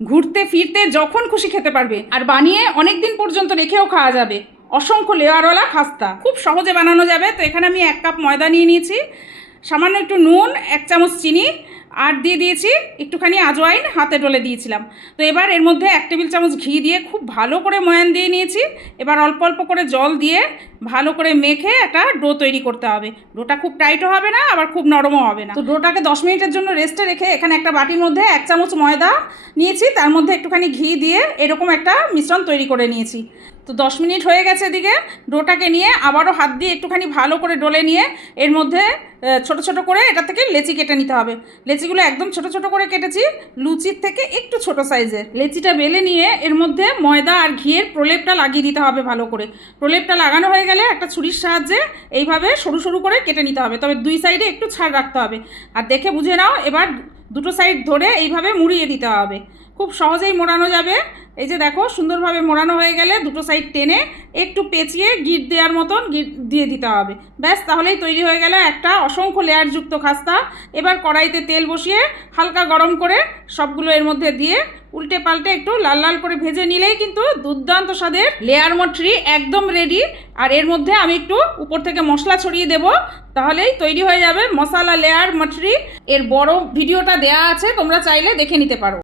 ঘুরতে ফিরতে যখন খুশি খেতে পারবে, আর বানিয়ে অনেক দিন পর্যন্ত রেখেও খাওয়া যাবে। অসংখ্য লেয়ারওয়ালা খাস্তা খুব সহজে বানানো যাবে। তো এখানে আমি 1 কাপ ময়দা নিয়ে নিয়েছি, সামান্য একটু নুন, 1 চামচ চিনি, আর দিয়ে দিয়েছি একটুখানি আজওয়াইন, হাতে ডলে দিয়েছিলাম। তো এবার এর মধ্যে 1 টেবিল চামচ ঘি দিয়ে খুব ভালো করে ময়ান দিয়ে নিয়েছি। এবার অল্প অল্প করে জল দিয়ে ভালো করে মেখে একটা ডো তৈরি করতে হবে। ডোটা খুব টাইটও হবে না, আবার খুব নরমও হবে না। তো ডোটাকে 10 মিনিটের জন্য রেস্টে রেখে এখানে একটা বাটির মধ্যে 1 চামচ ময়দা নিয়েছি, তার মধ্যে একটুখানি ঘি দিয়ে এরকম একটা মিশ্রণ তৈরি করে নিয়েছি। তো 10 মিনিট হয়ে গেছে। এদিকে ডোটাকে নিয়ে আবারও হাত দিয়ে একটুখানি ভালো করে ডলে নিয়ে এর মধ্যে ছোট ছোট করে এটা থেকে লেচি কেটে নিতে হবে। লেচিগুলো একদম ছোট ছোট করে কেটেছি, লুচির থেকে একটু ছোট সাইজের। লেচিটা বেলে নিয়ে এর মধ্যে ময়দা আর ঘিয়ের প্রলেপটা লাগিয়ে দিতে হবে ভালো করে। প্রলেপটা লাগানো হয়ে গেলে একটা ছুরির সাহায্যে এইভাবে সরু সরু করে কেটে নিতে হবে, তবে 2 সাইডে একটু ছাড় রাখতে হবে। আর দেখে বুঝে নাও, এবার দুটো সাইড ধরে এইভাবে মুড়িয়ে দিতে হবে। খুব সহজেই মোড়ানো যাবে। এই যে দেখো, সুন্দরভাবে মোড়ানো হয়ে গেলে দুটো সাইড টেনে একটু পেঁচিয়ে গিট দেওয়ার মতন গিট দিয়ে দিতে হবে। ব্যাস, তাহলেই তৈরি হয়ে গেল একটা অসংখ্য লেয়ারযুক্ত খাস্তা। এবার কড়াইতে তেল বসিয়ে হালকা গরম করে সবগুলো এর মধ্যে দিয়ে উল্টে পাল্টে একটু লাল লাল করে ভেজে নিলেই কিন্তু দুর্দান্ত স্বাদের লেয়ার মটরি একদম রেডি। আর এর মধ্যে আমি একটু উপর থেকে মশলা ছড়িয়ে দেব, তাহলেই তৈরি হয়ে যাবে মশলা লেয়ার মটরি। এর বড় ভিডিওটা দেয়া আছে, তোমরা চাইলে দেখে নিতে পারো।